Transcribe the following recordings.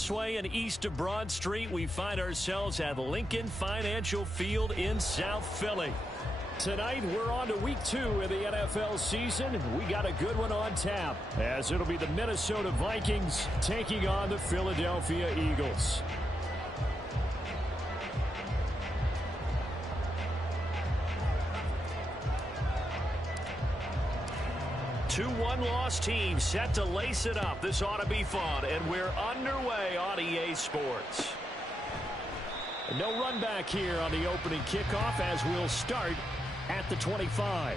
Expressway and east of Broad Street, we find ourselves at Lincoln Financial Field in South Philly. Tonight, we're on to week 2 of the NFL season. We got a good one on tap, as it'll be the Minnesota Vikings taking on the Philadelphia Eagles. Two one-loss teams set to lace it up. This ought to be fun, and we're underway on EA Sports. No run back here on the opening kickoff as we'll start at the 25.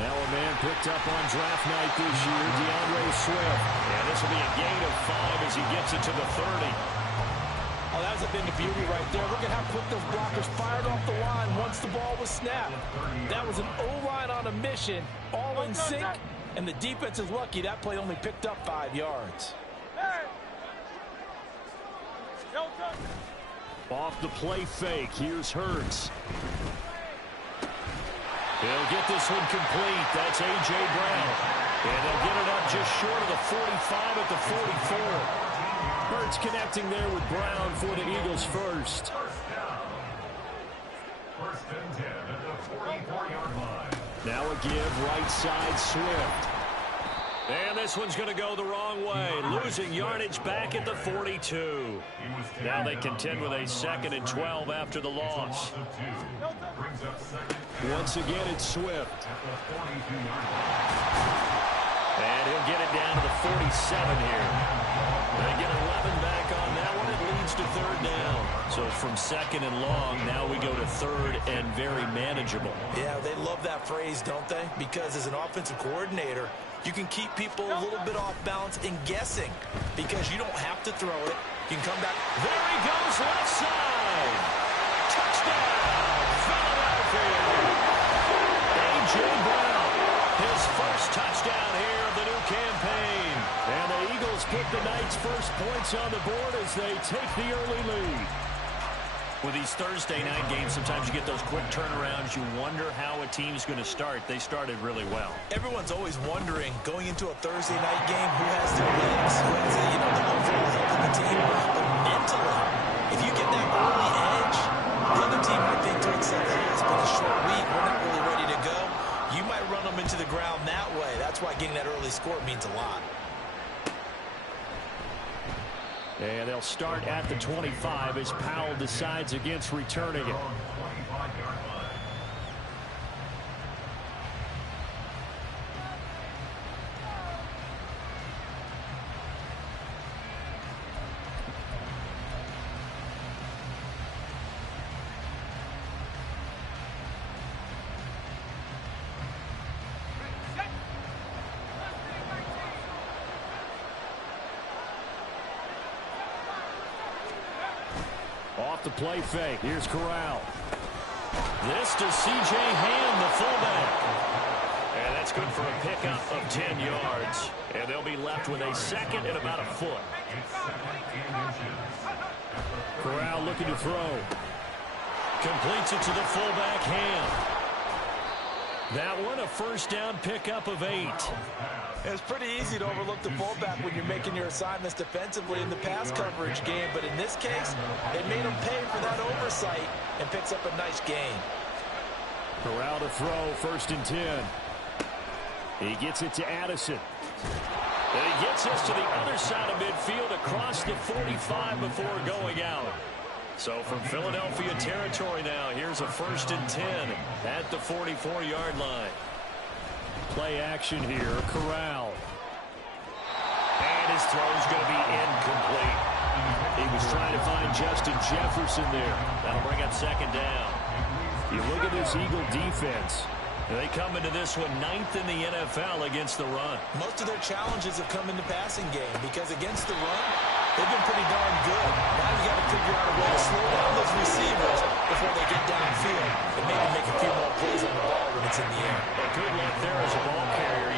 Now a man picked up on draft night this year, Swift. And this will be a gain of 5 as he gets it to the 30. Oh, that's a bit of beauty right there. Look at how quick those blockers fired off the line once the ball was snapped. That was an O-line on a mission, all in sync, and the defense is lucky that play only picked up 5 yards. Off the play fake, here's Hurts. He'll get this one complete. That's A.J. Brown. And they'll get it up just short of the 45 at the 44. Hurts connecting there with Brown for the Eagles first. First and 10 at the 44-yard line. Now a give, right side, Swift. And this one's going to go the wrong way. Losing yardage back at the 42. Now they contend with a 2nd and 12 after the loss. Once again, it's Swift. And he'll get it down to the 47 here. They get 11 back on that one. It leads to 3rd down. So from 2nd and long, now we go to 3rd and very manageable. Yeah, they love that phrase, don't they? Because as an offensive coordinator, you can keep people a little bit off balance and guessing because you don't have to throw it. You can come back. There he goes, left side. Touchdown, Philadelphia. A.J. Brown, his first touchdown here of the new campaign. And the Eagles put the night's first points on the board as they take the early lead. With these Thursday night games, sometimes you get those quick turnarounds. You wonder how a team's going to start. They started really well. Everyone's always wondering, going into a Thursday night game, who has their legs, who has the overall health of the team. But mentally, if you get that early edge, the other team might think to itself, hey, it's been a short week, we're not really ready to go. You might run them into the ground that way. That's why getting that early score means a lot. And they'll start at the 25 as Powell decides against returning it. Off the play fake. Here's Corral. This to C.J. Ham, the fullback. And that's good for a pickup of 10 yards. And they'll be left with a 2nd and about a foot. Corral looking to throw. Completes it to the fullback, Ham. That one, a first down pickup of 8. It's pretty easy to overlook the fullback when you're making your assignments defensively in the pass coverage game. But in this case, they made him pay for that oversight and picks up a nice gain. Corral to throw, 1st and 10. He gets it to Addison. And he gets us to the other side of midfield across the 45 before going out. So from Philadelphia territory now, here's a 1st and 10 at the 44-yard line. Play action here, Corral. And his throw's going to be incomplete. He was trying to find Justin Jefferson there. That'll bring up 2nd down. You look at this Eagle defense. They come into this one 9th in the NFL against the run. Most of their challenges have come in the passing game because against the run, they've been pretty darn good. Now you got to figure out a way to slow down those receivers before they get downfield and maybe make a few more plays on the ball when it's in the air. But good luck there as a ball carrier.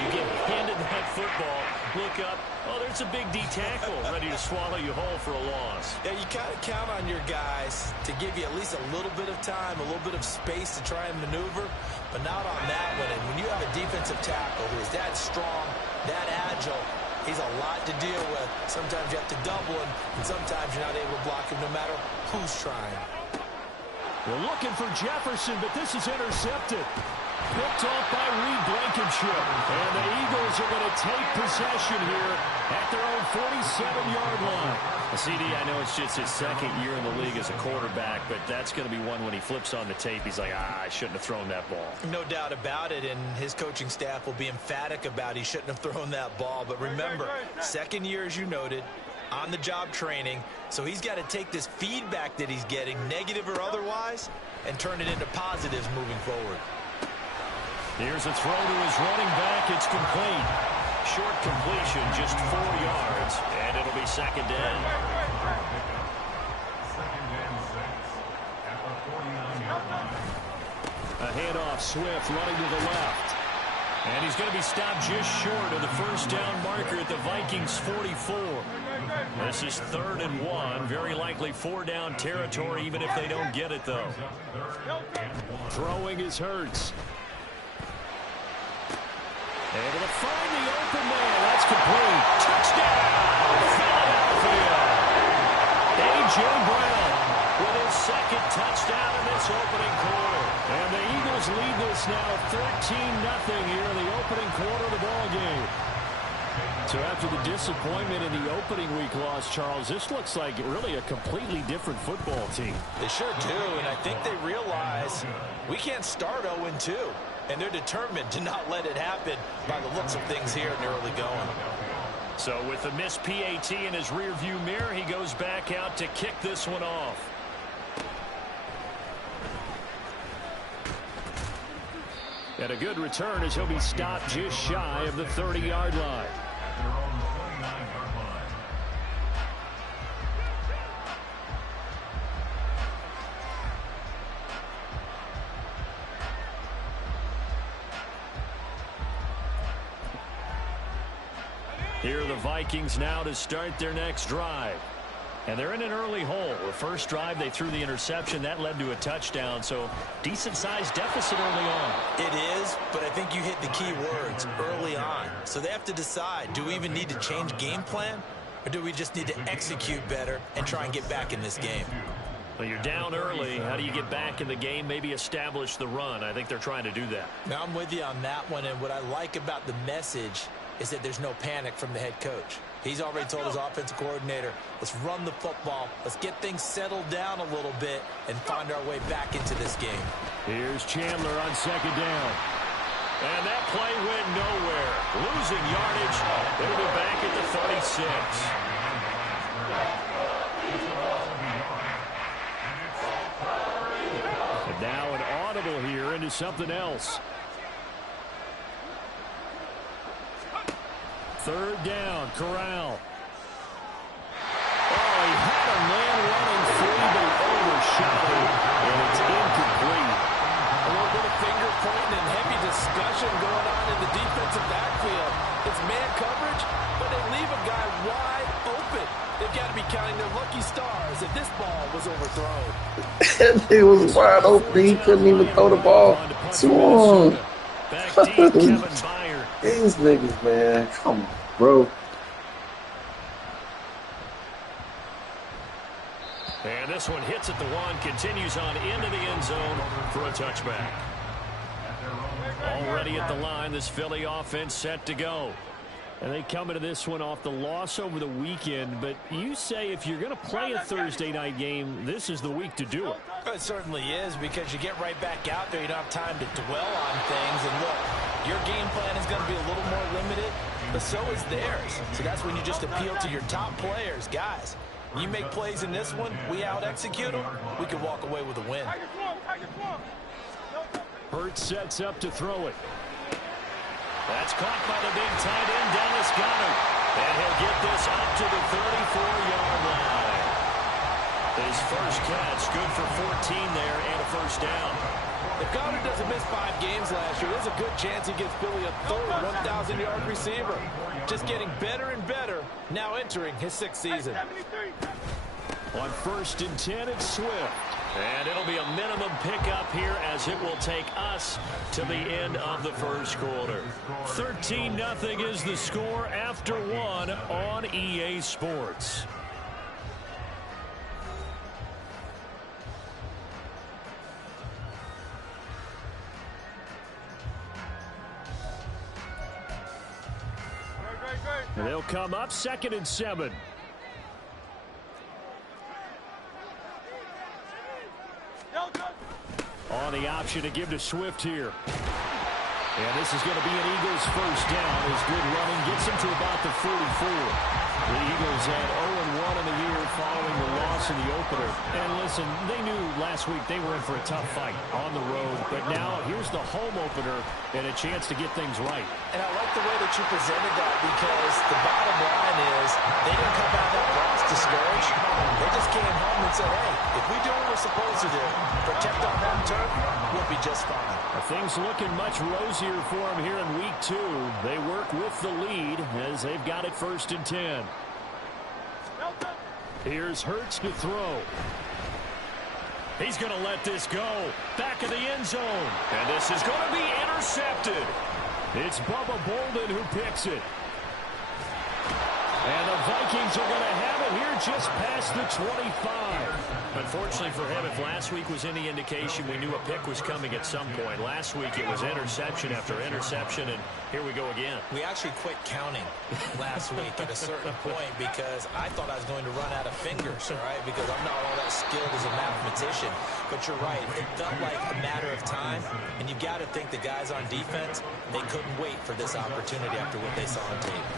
football, look up, oh, there's a big D tackle ready to swallow you whole for a loss. Yeah, you kind of count on your guys to give you at least a little bit of time, a little bit of space to try and maneuver, but not on that one. And when you have a defensive tackle who is that strong, that agile, he's a lot to deal with. Sometimes you have to double him, and sometimes you're not able to block him no matter who's trying. We're looking for Jefferson, but this is intercepted. Picked off by Reed Blankenship. And the Eagles are going to take possession here at their own 47-yard line. CD, I know it's just his second year in the league as a quarterback, but that's going to be one when he flips on the tape. He's like, I shouldn't have thrown that ball. No doubt about it, and his coaching staff will be emphatic about he shouldn't have thrown that ball. But remember, second year, as you noted, on-the-job training, so he's got to take this feedback that he's getting, negative or otherwise, and turn it into positives moving forward. Here's a throw to his running back. It's complete. Short completion, just 4 yards, and it'll be second down. Second and 6 at the 49-yard line. A handoff, Swift running to the left. And he's going to be stopped just short of the first down marker at the Vikings 44. This is 3rd and 1. Very likely 4-down territory, even if they don't get it, though. Throwing is Hurts. Able to find the open man. That's complete. Touchdown, Philadelphia. A.J. Brown with his second touchdown in this opening quarter. And the Eagles lead this now 13-0 here in the opening quarter of the ball game. So after the disappointment in the opening week loss, Charles, this looks like really a completely different football team. They sure do, and I think they realize we can't start 0-2. And they're determined to not let it happen by the looks of things here in the early going. So with the missed PAT in his rearview mirror, he goes back out to kick this one off. And a good return as he'll be stopped just shy of the 30-yard line. At their own 29-yard line. Here are the Vikings now to start their next drive. And they're in an early hole. The first drive, they threw the interception. That led to a touchdown, so decent-sized deficit early on. It is, but I think you hit the key words, early on. So they have to decide, do we even need to change game plan? Or do we just need to execute better and try and get back in this game? Well, you're down early. How do you get back in the game, maybe establish the run? I think they're trying to do that. Now, I'm with you on that one, and what I like about the message is that there's no panic from the head coach. He's already told his offensive coordinator, let's run the football, let's get things settled down a little bit and find our way back into this game. Here's Chandler on second down. And that play went nowhere. Losing yardage. They'll be back at the 36. And now an audible here into something else. 3rd down, Corral. Oh, he had a man running free, but he overshot it, and it's incomplete. A little bit of finger pointing and heavy discussion going on in the defensive backfield. It's man coverage, but they leave a guy wide open. They've got to be counting their lucky stars if this ball was overthrown. He was wide open. He couldn't even throw the ball to him. Back deep, Kevin Byard. These niggas, man. Come on, bro. And this one hits at the 1, continues on into the end zone for a touchback. Already at the line, this Philly offense set to go. And they come into this one off the loss over the weekend. But you say if you're going to play a Thursday night game, this is the week to do it. It certainly is, because you get right back out there. You don't have time to dwell on things. And look, your game plan is going to be a little more limited, but so is theirs. So that's when you just appeal to your top players. Guys, you make plays in this one, we out-execute them, we can walk away with a win. Hurts sets up to throw it. That's caught by the big tight end, Dallas Goedert. And he'll get this up to the 34-yard line. His first catch, good for 14 there and a first down. If Goddard doesn't miss 5 games last year, there's a good chance he gives Billy a third 1,000-yard receiver. Just getting better and better, now entering his 6th season. On 1st and 10, it's Swift. And it'll be a minimum pickup here as it will take us to the end of the 1st quarter. 13-0 is the score after 1 on EA Sports. And they'll come up 2nd and 7. On the option to give to Swift here. And this is going to be an Eagles 1st down. His good running gets him to about the 44. The Eagles had 0-1 in the year following the loss in the opener. And listen, they knew last week they were in for a tough fight on the road. But now here's the home opener and a chance to get things right. And I like the way that you presented that, because the bottom line is they didn't come out of that loss discouraged. They just came home and said, hey, if we do what we're supposed to do, protect our home turf, we'll be just fine. Things looking much rosier for them here in week 2. They work with the lead as they've got it 1st and 10. Here's Hurts to throw. He's going to let this go. Back of the end zone. And this is going to be intercepted. It's Bubba Bolden who picks it. And the Vikings are going to have it here just past the 25. Unfortunately for him, if last week was any indication, we knew a pick was coming at some point. Last week it was interception after interception, and here we go again. We actually quit counting last week at a certain point because I thought I was going to run out of fingers, all right, because I'm not all that skilled as a mathematician. But you're right. It felt like a matter of time, and you've got to think the guys on defense, they couldn't wait for this opportunity after what they saw on tape.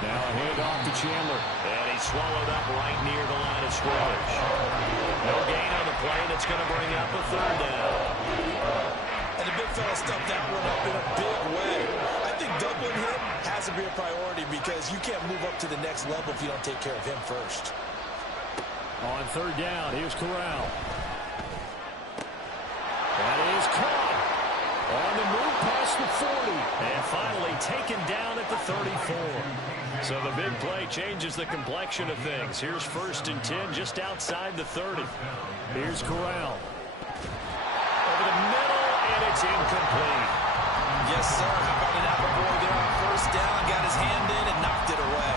Now a handoff to Chandler. And he's swallowed up right near the line of scrimmage. No gain on the play. That's going to bring up a 3rd down. And the big fella stuffed that one up in a big way. I think doubling him has to be a priority because you can't move up to the next level if you don't take care of him first. On 3rd down, here's Corral. That is caught. On the move past the 40. And finally taken down at the 34. So the big play changes the complexion of things. Here's 1st and 10 just outside the 30. Here's Corral. Over the middle, and it's incomplete. Yes, sir. How about an apple boy there on 1st down? Got his hand in and knocked it away.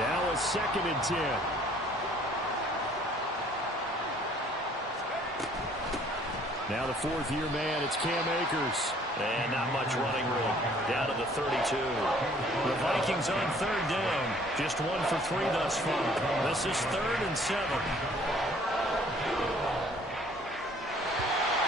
Now a 2nd and 10. Now the 4th-year man, it's Cam Akers. And not much running room. Down to the 32. The Vikings on 3rd down. Just 1 for 3 thus far. This is 3rd and 7.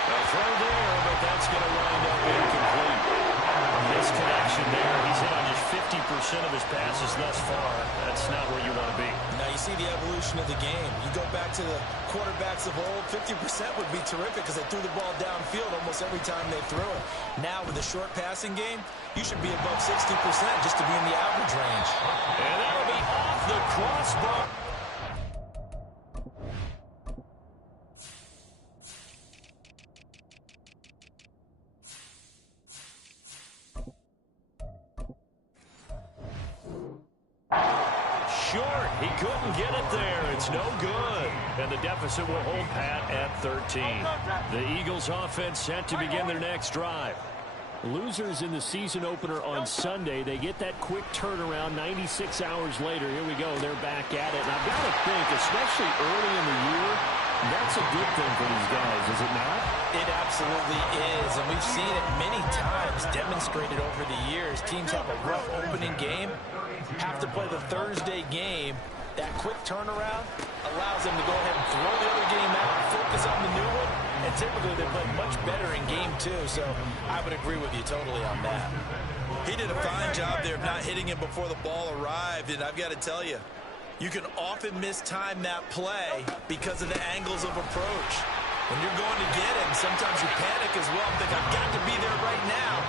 A throw there, but that's going to wind up incomplete. A misconnection there. He's hit on just 50% of his passes thus far. That's not where you want to be. Now you see the evolution of the game. You go back to the quarterbacks of old, 50% would be terrific because they threw the ball downfield almost every time they threw it. Now with the short passing game, you should be above 60% just to be in the average range. And that'll be off the crossbar. Short. He couldn't get it there. It's no good. And the deficit will hold pat at 13. The Eagles offense set to begin their next drive. Losers in the season opener on Sunday. They get that quick turnaround 96 hours later. Here we go. They're back at it. And I've got to think, especially early in the year, that's a good thing for these guys, is it not? It absolutely is, and we've seen it many times demonstrated over the years. Teams have a rough opening game, have to play the Thursday game. That quick turnaround allows them to go ahead and throw the other game out, focus on the new one, and typically they play much better in game 2, so I would agree with you totally on that. He did a fine job there of not hitting him before the ball arrived, and I've got to tell you, you can often mistime that play because of the angles of approach. When you're going to get him, sometimes you panic as well and think, I've got to be there right now.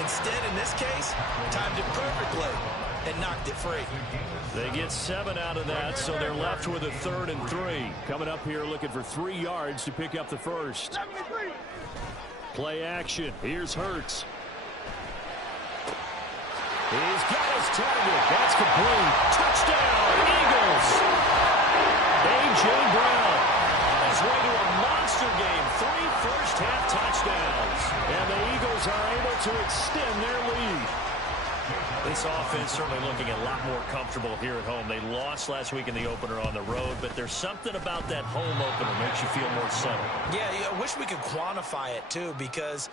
Instead, in this case, timed it perfectly. and knocked it free. They get 7 out of that, so they're left with a 3rd and 3. Coming up here looking for 3 yards to pick up the first. Play action. Here's Hurts. He's got his target. That's complete. Touchdown, Eagles. A.J. Brown on his way to a monster game. 3 first-half touchdowns. And the Eagles are able to extend their lead. This offense certainly looking a lot more comfortable here at home. They lost last week in the opener on the road, but there's something about that home opener makes you feel more settled. Yeah, I wish we could quantify it, too, because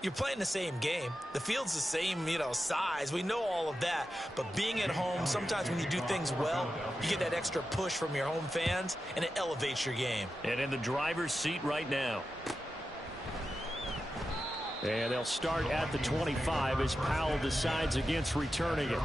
you're playing the same game. The field's the same, size. We know all of that. But being at home, sometimes when you do things well, you get that extra push from your home fans, and it elevates your game. And in the driver's seat right now. And they'll start at the 25 as Powell decides against returning it.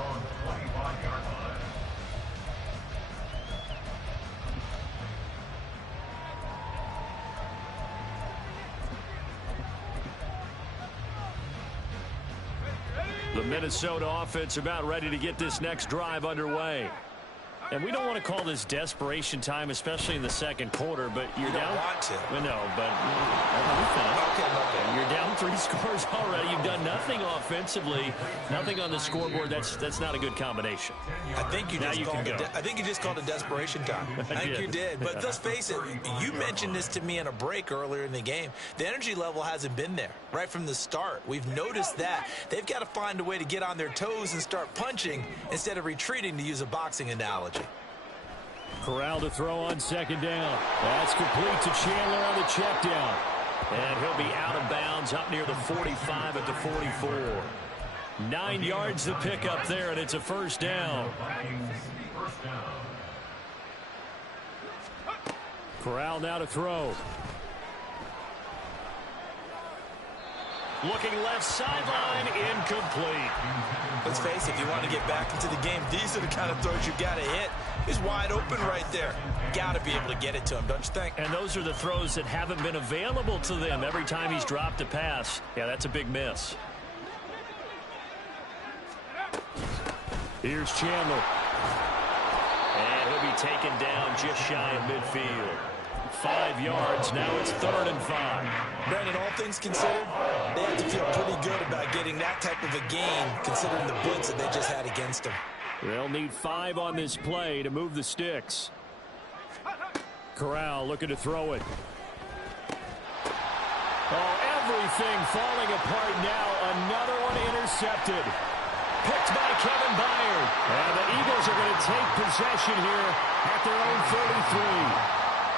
The Minnesota offense about ready to get this next drive underway. And we don't want to call this desperation time, especially in the second quarter, but you're down. Want to. Well, no, but you're down 3 scores already. You've done nothing offensively, nothing on the scoreboard. That's not a good combination. I think you just called it desperation time. I think you did. But let's face it, you mentioned this to me in a break earlier in the game. The energy level hasn't been there right from the start. We've noticed that. They've got to find a way to get on their toes and start punching instead of retreating, to use a boxing analogy. Corral to throw on 2nd down. That's complete to Chandler on the check down. And he'll be out of bounds up near the 45 at the 44. 9 yards to pick up there, and it's a 1st down. Corral now to throw. Looking left sideline, incomplete. Let's face it, if you want to get back into the game, these are the kind of throws you got to hit. He's wide open right there. Got to be able to get it to him, don't you think? And those are the throws that haven't been available to them every time he's dropped a pass. Yeah, that's a big miss. Here's Chandler. And he'll be taken down just shy of midfield. 5 yards. Now it's 3rd and 5. Brandon, all things considered, they have to feel pretty good about getting that type of a gain, considering the blitz that they just had against them. They'll need 5 on this play to move the sticks. Corral looking to throw it. Oh, everything falling apart now. Another one intercepted. Picked by Kevin Byard. And the Eagles are going to take possession here at their own 33.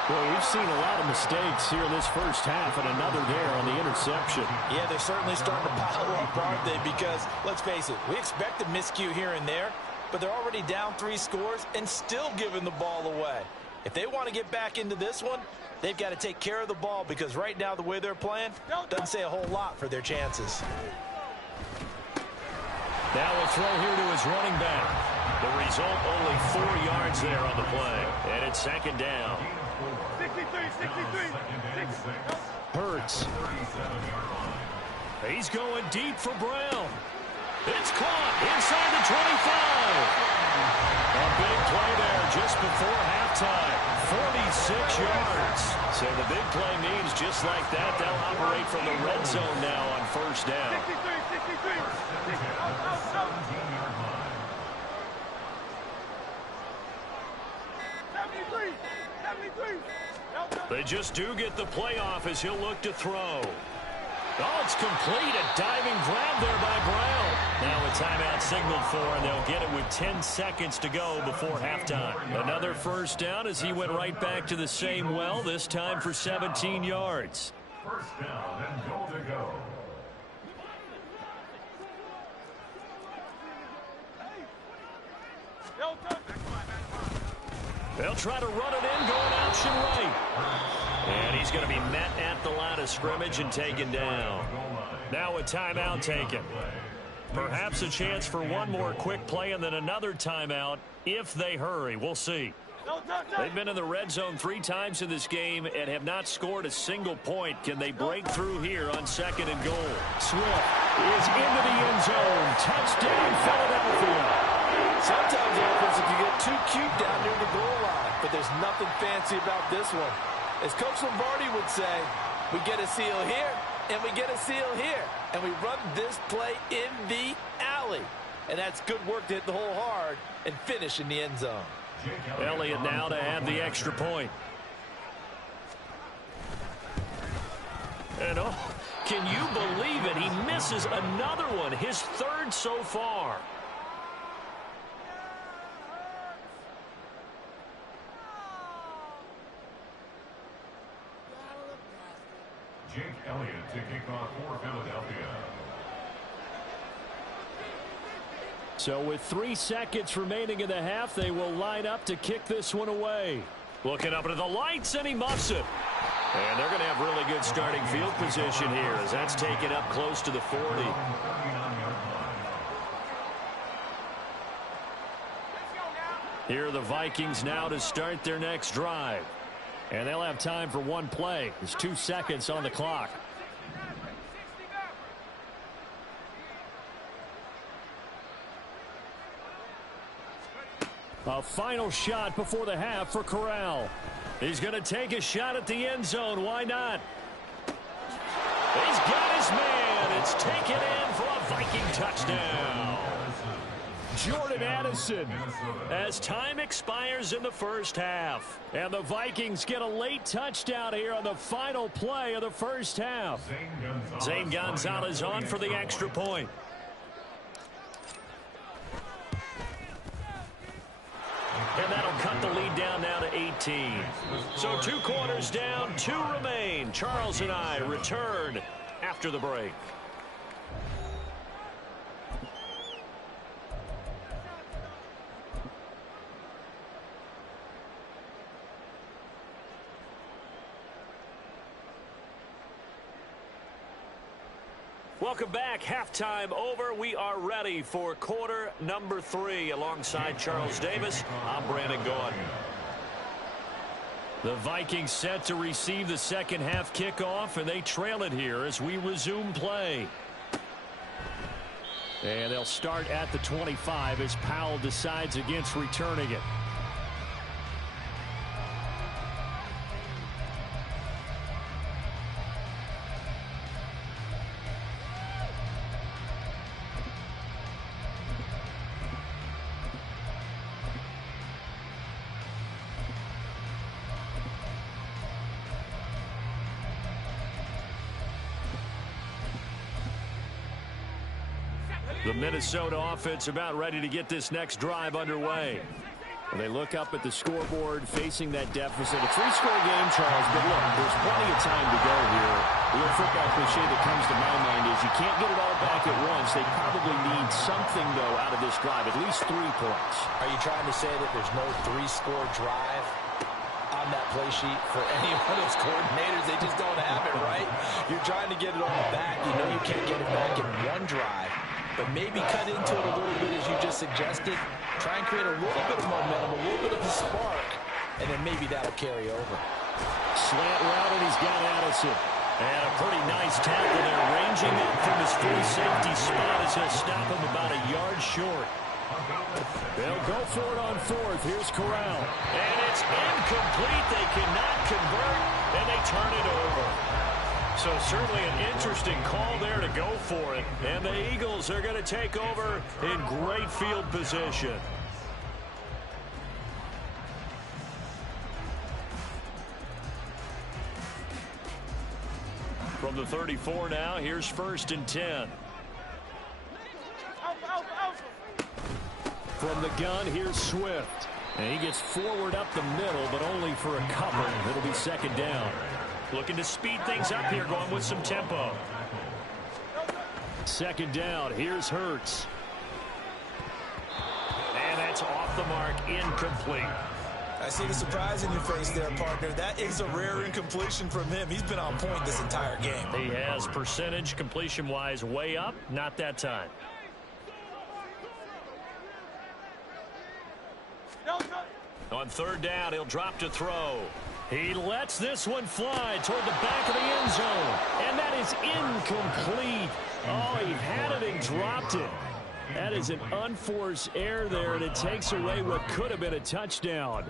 Well, we've seen a lot of mistakes here in this first half, and another there on the interception. Yeah, they're certainly starting to pile up, aren't they? Because, let's face it, we expect a miscue here and there, but they're already down 3 scores and still giving the ball away. If they want to get back into this one, they've got to take care of the ball, because right now the way they're playing doesn't say a whole lot for their chances. Now a throw here to his running back. The result, only 4 yards there on the play. And it's 2nd down. 63. Hurts. He's going deep for Brown. It's caught inside the 25. A big play there just before halftime. 46 yards. So the big play means just like that, they'll operate from the red zone now on 1st down. 73. They just do get the playoff as he'll look to throw. Oh, it's complete. A diving grab there by Brown. Now a timeout signaled for, and they'll get it with 10 seconds to go before halftime. Another 1st down as he went right back to the same well, this time for 17 yards. 1st down and goal to go. They'll try to run it in, going option right. And he's going to be met at the line of scrimmage and taken down. Now a timeout taken. Perhaps a chance for one more quick play and then another timeout if they hurry. We'll see. They've been in the red zone 3 times in this game and have not scored a single point. Can they break through here on 2nd and goal? Swift is into the end zone. Touchdown, Philadelphia. Sometimes offense can get too cute down near the goal line, but there's nothing fancy about this one. As Coach Lombardi would say, we get a seal here, and we get a seal here, and we run this play in the alley. And that's good work to hit the hole hard and finish in the end zone. Elliott now to add the extra point. And oh, can you believe it? He misses another one, his third so far. Jake Elliott to kick off for Philadelphia. So with 3 seconds remaining in the half, they will line up to kick this one away. Looking up into the lights, and he muffs it. And they're going to have really good starting field position here as that's taken up close to the 40. Here are the Vikings now to start their next drive. And they'll have time for one play. There's 2 seconds on the clock. A final shot before the half for Corral. He's going to take a shot at the end zone. Why not? He's got his man. It's taken in for a Viking touchdown. Jordan Addison as time expires in the first half. And the Vikings get a late touchdown here on the final play of the first half. Zane Gonzalez on for the extra point. And that'll cut the lead down now to 18. So 2 quarters down, 2 remain. Charles and I return after the break. Welcome back. Halftime over. We are ready for quarter number 3. Alongside Charles Davis, I'm Brandon Gaudin. The Vikings set to receive the second half kickoff, and they trail it here as we resume play. And they'll start at the 25 as Powell decides against returning it. The Minnesota offense about ready to get this next drive underway. And they look up at the scoreboard facing that deficit. A 3-score game, Charles, but look, there's plenty of time to go here. The old football cliche that comes to my mind is you can't get it all back at once. They probably need something, though, out of this drive, at least 3 points. Are you trying to say that there's no 3-score drive on that play sheet for any one of those coordinators? They just don't have it, right? You're trying to get it all back. You know you can't get it back in one drive. But maybe cut into it a little bit as you just suggested. Try and create a little bit of momentum, a little bit of a spark, and then maybe that'll carry over. Slant route, and he's got Addison. And a pretty nice tackle there, ranging up from his free safety spot as he'll stop him about a yard short. They'll go for it on 4th. Here's Corral. And it's incomplete. They cannot convert, and they turn it over. So certainly an interesting call there to go for it. And the Eagles are going to take over in great field position. From the 34 now, here's 1st and 10. From the gun, here's Swift. And he gets forward up the middle, but only for a cover. It'll be 2nd down. Looking to speed things up here, going with some tempo. 2nd down, here's Hurts. And that's off the mark, incomplete. I see the surprise in your face there, partner. That is a rare incompletion from him. He's been on point this entire game. He has percentage completion-wise way up, not that time. On 3rd down, he'll drop to throw. He lets this one fly toward the back of the end zone. And that is incomplete. Oh, he had it and dropped it. That is an unforced error there, and it takes away what could have been a touchdown.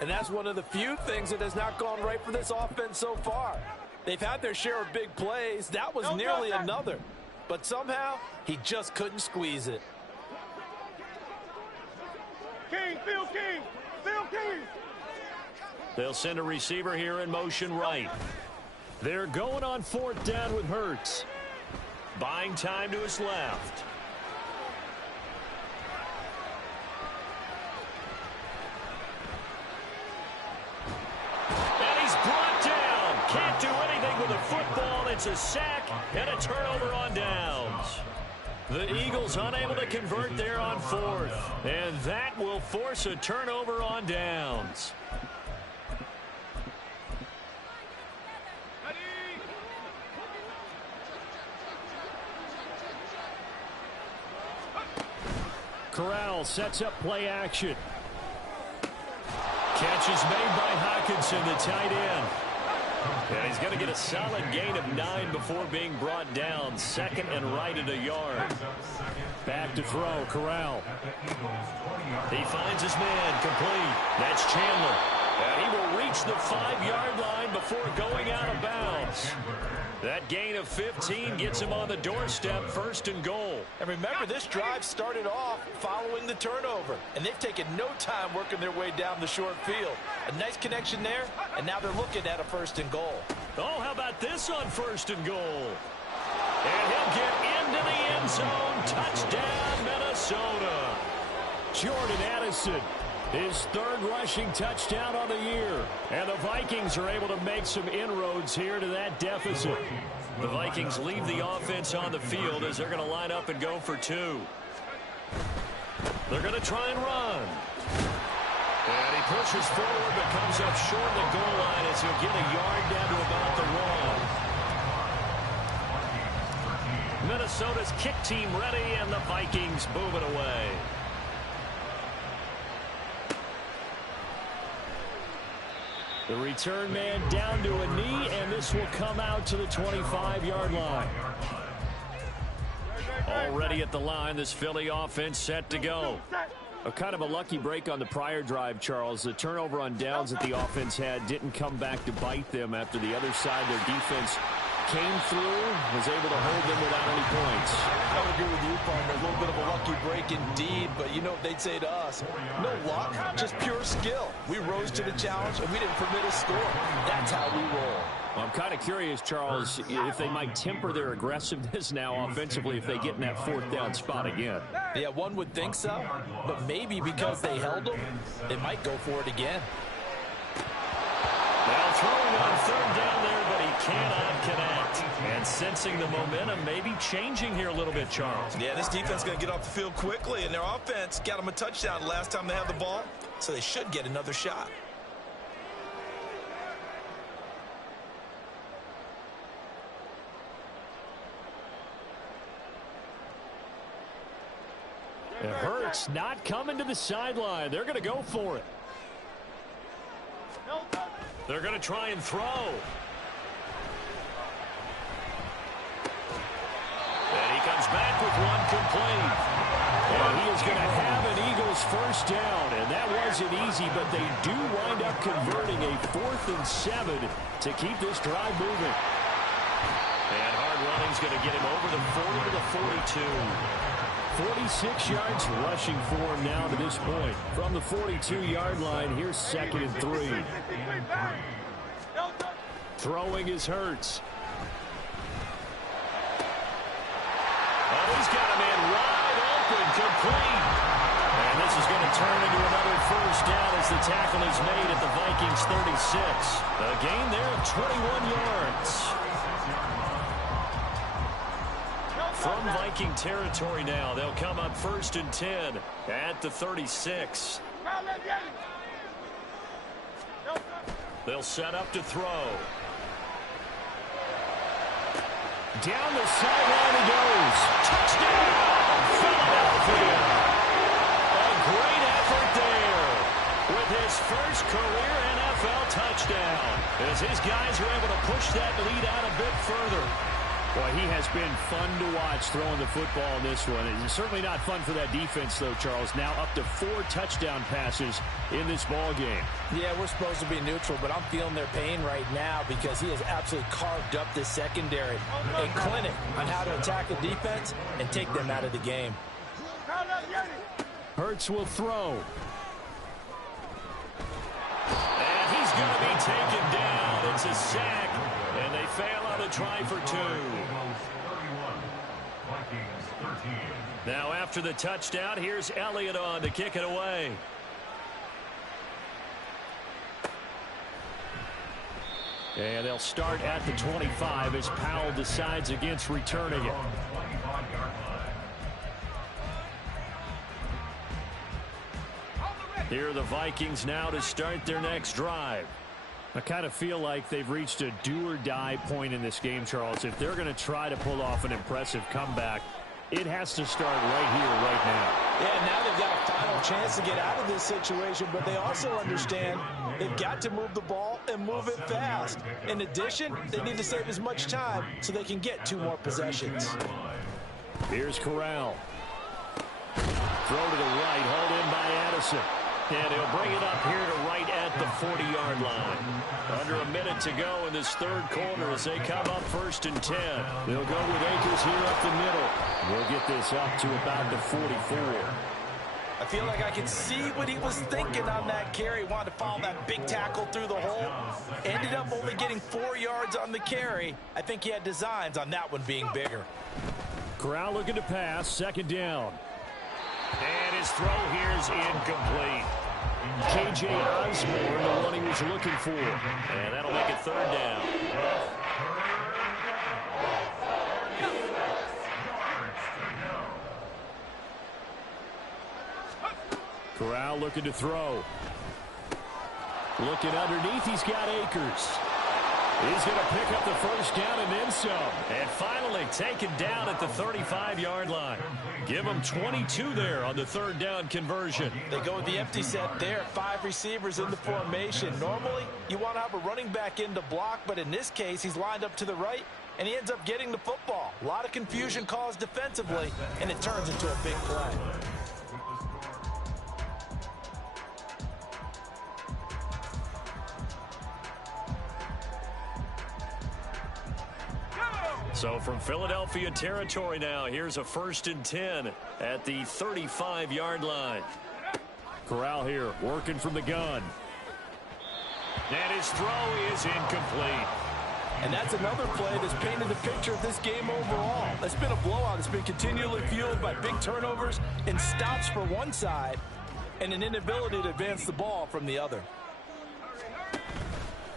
And that's one of the few things that has not gone right for this offense so far. They've had their share of big plays. That was nearly another. But somehow, he just couldn't squeeze it. King, Phil King, Phil King. They'll send a receiver here in motion right. They're going on 4th down with Hurts. Buying time to his left. And he's brought down. Can't do anything with a football. It's a sack and a turnover on downs. The Eagles unable to convert there on 4th. And that will force a turnover on downs. Corral sets up play action. Catch is made by Hockenson, the tight end. And he's going to get a solid gain of 9 before being brought down. 2nd and right at a yard. Back to throw, Corral. He finds his man, complete. That's Chandler. And he will reach the 5-yard line before going out of bounds. That gain of 15 gets him on the doorstep, 1st and goal. And remember, this drive started off following the turnover. And they've taken no time working their way down the short field. A nice connection there, and now they're looking at a 1st and goal. Oh, how about this on 1st and goal? And he'll get into the end zone. Touchdown, Minnesota. Jordan Addison, his 3rd rushing touchdown on the year. And the Vikings are able to make some inroads here to that deficit. The Vikings leave the offense on the field as they're going to line up and go for 2. They're going to try and run. And he pushes forward but comes up short of the goal line as he'll get a yard down to about the 1. Minnesota's kick team ready, and the Vikings move it away. The return man down to a knee, and this will come out to the 25-yard line. Already at the line, this Philly offense set to go. A kind of a lucky break on the prior drive, Charles. The turnover on downs that the offense had didn't come back to bite them after the other side, their defense came through, was able to hold them without any points. I would agree with you, partner. A little bit of a lucky break indeed, but you know what they'd say to us? No luck, just pure skill. We rose to the challenge, and we didn't permit a score. That's how we roll. Well, I'm kind of curious, Charles, if they might temper their aggressiveness now offensively if they get in that 4th down spot again. Yeah, one would think so, but maybe because they held them, they might go for it again. Now throwing on 3rd down there, but he cannot connect. And sensing the momentum maybe changing here a little bit, Charles. Yeah, this defense is going to get off the field quickly, and their offense got them a touchdown last time they had the ball, so they should get another shot. It hurts not coming to the sideline. They're going to go for it. They're going to try and throw. And he comes back with one complete. And he is going to have an Eagles 1st down. And that wasn't easy, but they do wind up converting a 4th and 7 to keep this drive moving. And hard running's going to get him over the 40 to the 42. 46 yards rushing for him now to this point. From the 42-yard line, here's 2nd and 3. Throwing is Hurts. Oh, he's got a man wide open, complete. And this is going to turn into another 1st down as the tackle is made at the Vikings 36. A gain there of 21 yards. From Viking territory now, they'll come up 1st and 10 at the 36. They'll set up to throw. Down the sideline he goes. Touchdown, Philadelphia. A great effort there with his first career NFL touchdown as his guys are able to push that lead out a bit further. Boy, he has been fun to watch throwing the football in this one. It's certainly not fun for that defense, though, Charles. Now up to 4 touchdown passes in this ball game. Yeah, we're supposed to be neutral, but I'm feeling their pain right now because he has absolutely carved up this secondary. A clinic on how to attack the defense and take them out of the game. Hurts will throw. And he's going to be taken down. It's a sack, and they fail on the try for 2. Now after the touchdown, here's Elliott on to kick it away. And they'll start at the 25 as Powell decides against returning it. Here are the Vikings now to start their next drive. I kind of feel like they've reached a do-or-die point in this game, Charles. If they're going to try to pull off an impressive comeback, it has to start right here, right now. Yeah, now they've got a final chance to get out of this situation, but they also understand they've got to move the ball and move it fast. In addition, they need to save as much time so they can get 2 more possessions. Here's Corral. Throw to the right, hauled in by Addison. And he'll bring it up here to right at the 40-yard line. Under a minute to go in this third quarter as they come up 1st and 10. They'll go with Akers here up the middle. We'll get this up to about the 44. I feel like I can see what he was thinking on that carry. Wanted to follow that big tackle through the hole. Ended up only getting 4 yards on the carry. I think he had designs on that one being bigger. Corral looking to pass, 2nd down. And his throw here is incomplete. K.J. Osborne, the one he was looking for. And that'll make it 3rd down. Corral looking to throw. Looking underneath, he's got Akers. He's going to pick up the 1st down and then some. And finally taken down at the 35-yard line. Give him 22 there on the 3rd down conversion. They go with the empty set there. 5 receivers in the formation. Normally, you want to have a running back in to block, but in this case, he's lined up to the right, and he ends up getting the football. A lot of confusion caused defensively, and it turns into a big play. So from Philadelphia territory now, here's a 1st and 10 at the 35-yard line. Corral here working from the gun. And his throw is incomplete. And that's another play that's painted the picture of this game overall. It's been a blowout. It's been continually fueled by big turnovers and stops for one side and an inability to advance the ball from the other.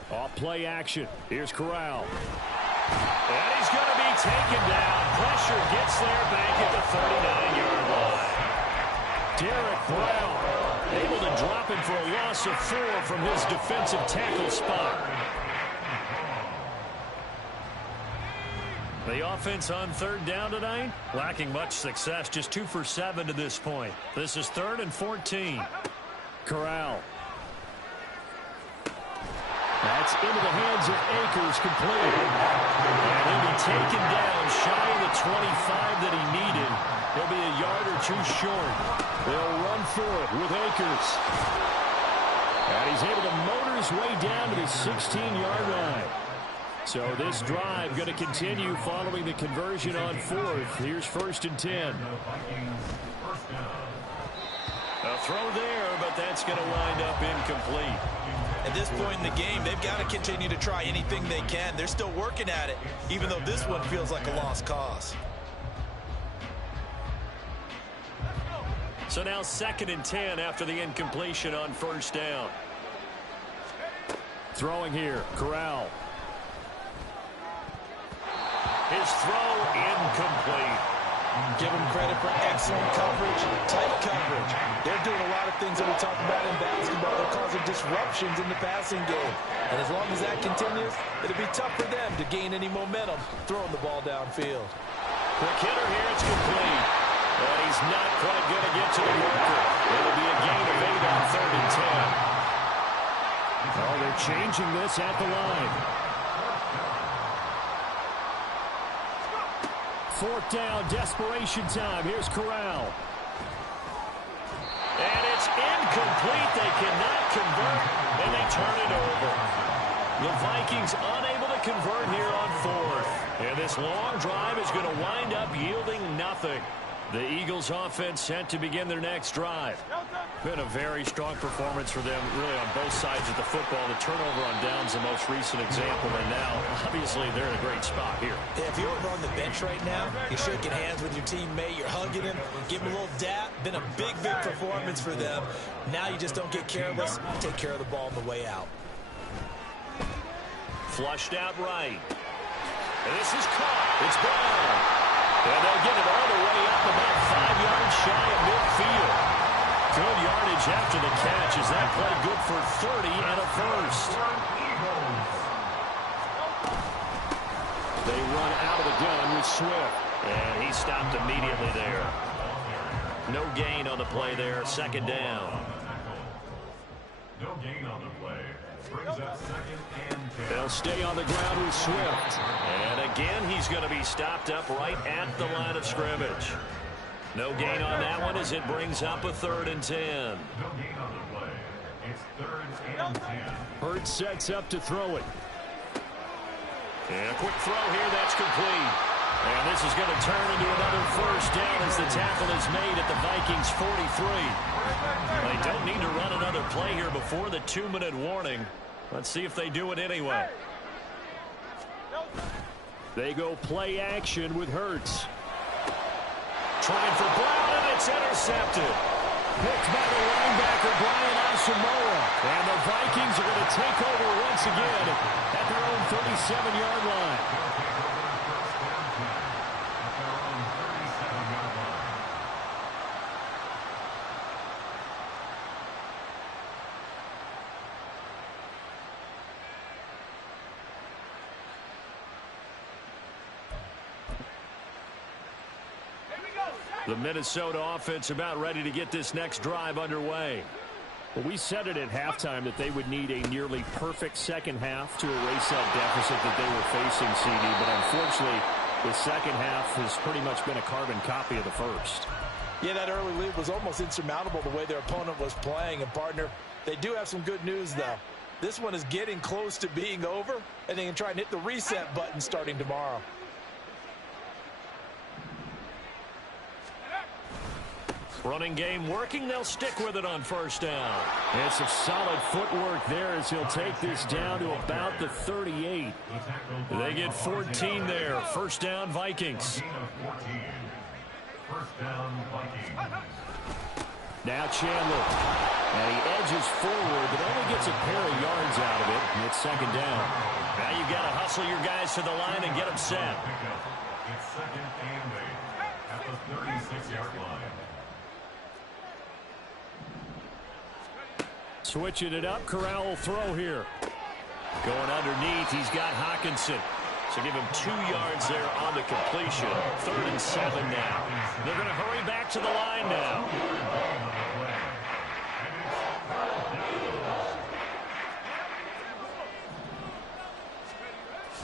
Off play action. Here's Corral. And he's going to be taken down. Pressure gets there back at the 39-yard line. Derek Brown able to drop him for a loss of 4 from his defensive tackle spot. The offense on 3rd down tonight, lacking much success, just 2 for 7 to this point. This is 3rd and 14. Corral. That's into the hands of Akers, complete. And he'll be taken down shy of the 25 that he needed. He'll be a yard or 2 short. They'll run for it with Akers. And he's able to motor his way down to the 16-yard line. So this drive going to continue following the conversion on 4th. Here's 1st and 10. A throw there, but that's going to wind up incomplete. At this point in the game, they've got to continue to try anything they can. They're still working at it, even though this one feels like a lost cause. So now 2nd and 10 after the incompletion on 1st down. Throwing here, Corral. His throw incomplete. Give them credit for excellent coverage, tight coverage. They're doing a lot of things that we talk about in basketball. They're causing disruptions in the passing game. And as long as that continues, it'll be tough for them to gain any momentum throwing the ball downfield. Quick hitter here, it's complete. And he's not quite going to get to the marker. It'll be a gain of 8 on 3rd and 10. Oh, they're changing this at the line. 4th down, desperation time. Here's Corral. And it's incomplete. They cannot convert, and they turn it over. The Vikings unable to convert here on 4th. And this long drive is going to wind up yielding nothing. The Eagles offense set to begin their next drive. Been a very strong performance for them, really, on both sides of the football. The turnover on downs, the most recent example, and now, obviously, they're in a great spot here. If you're over on the bench right now, you're shaking hands with your teammate, you're hugging him, give him a little dap. Been a big, big performance for them. Now you just don't get careless. Take care of the ball on the way out. Flushed out right. And this is caught. It's gone. And they'll get it all the way up about 5 yards shy of midfield. Good yardage after the catch. Is that play good for 30 and a first? They run out of the gun with Swift. And he stopped immediately there. No gain on the play there. 2nd down. No gain on the play. Brings up 2nd and 10. They'll stay on the ground with Swift. And again, he's going to be stopped up right at the line of scrimmage. No gain on that one as it brings up a 3rd and 10. No gain on the play. It's 3rd and 10. Hurts sets up to throw it. And a quick throw here, that's complete. And this is going to turn into another 1st down as the tackle is made at the Vikings 43. They don't need to run another play here before the 2-minute warning. Let's see if they do it anyway. They go play action with Hurts. Trying for Brown, and it's intercepted. Picked by the linebacker, Brian Asamoah. And the Vikings are going to take over once again at their own 37-yard line. The Minnesota offense about ready to get this next drive underway. Well, we said it at halftime that they would need a nearly perfect second half to erase that deficit that they were facing, CD. But unfortunately, the second half has pretty much been a carbon copy of the first. Yeah, that early lead was almost insurmountable the way their opponent was playing. And, partner, they do have some good news, though. This one is getting close to being over, and they can try and hit the reset button starting tomorrow. Running game working. They'll stick with it on 1st down. And some solid footwork there as he'll take this down to about the 38. They get 14 there. 1st down, Vikings. Now Chandler. And he edges forward, but only gets a pair of yards out of it. And it's 2nd down. Now you've got to hustle your guys to the line and get them set. It's 2nd and 8 at the 36-yard line. Switching it up, Corral will throw here. Going underneath, he's got Hockenson. So give him 2 yards there on the completion. 3rd and 7 now. They're going to hurry back to the line now.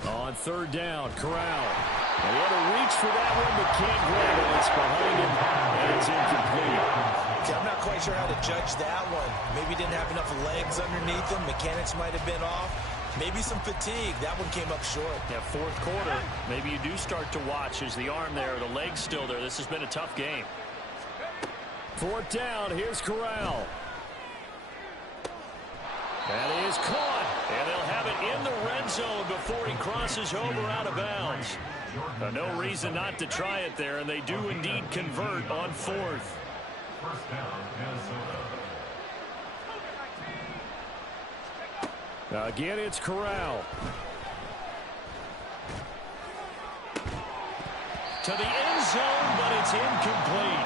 On 3rd down, Corral. And he had to reach for that one, but can't grab it. It's behind him, and it's incomplete. I'm not quite sure how to judge that one. Maybe didn't have enough legs underneath him. Mechanics might have been off. Maybe some fatigue. That one came up short. Yeah, 4th quarter. Maybe you do start to watch. Is the arm there, the leg's still there? This has been a tough game. 4th down. Here's Corral. That is caught. And they'll have it in the red zone before he crosses over out of bounds. No reason not to try it there, and they do indeed convert on 4th. 1st down, Minnesota. Again, it's Corral. To the end zone, but it's incomplete.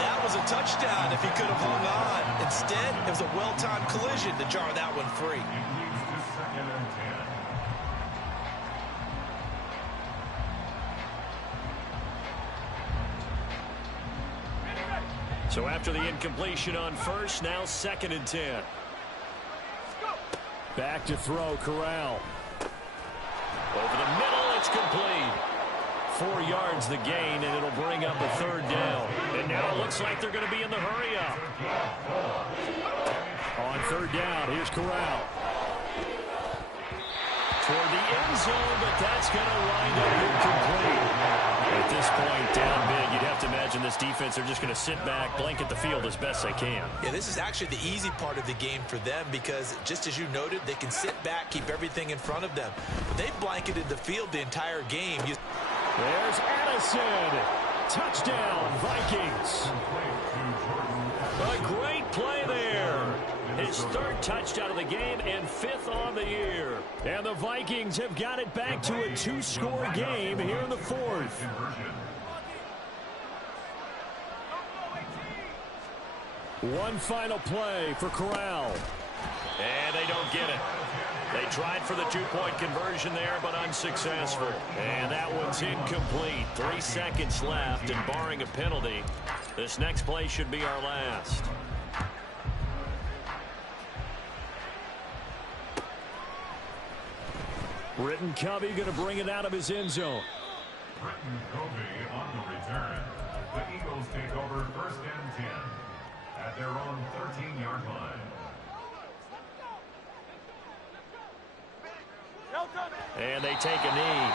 That was a touchdown if he could have hung on. Instead, it was a well-timed collision to jar that one free. It leads to 2nd and 10. So after the incompletion on 1st, now 2nd and 10. Back to throw, Corral. Over the middle, it's complete. 4 yards the gain, and it'll bring up a 3rd down. And now it looks like they're going to be in the hurry-up. On 3rd down, here's Corral. Toward the end zone, but that's going to wind up incomplete. At this point, down big, you'd have to imagine this defense are just going to sit back, blanket the field as best they can. Yeah, this is actually the easy part of the game for them because, just as you noted, they can sit back, keep everything in front of them. But they've blanketed the field the entire game. There's Addison. Touchdown, Vikings. A great play there. His 3rd touchdown of the game and 5th on the year. And the Vikings have got it back to a 2-score game here in the 4th. One final play for Corral. And they don't get it. They tried for the 2-point conversion there, but unsuccessful. And that one's incomplete. 3 seconds left, and barring a penalty, this next play should be our last. Britton Covey going to bring it out of his end zone. Britton Covey on the return. The Eagles take over 1st and 10 at their own 13-yard line. And they take a knee.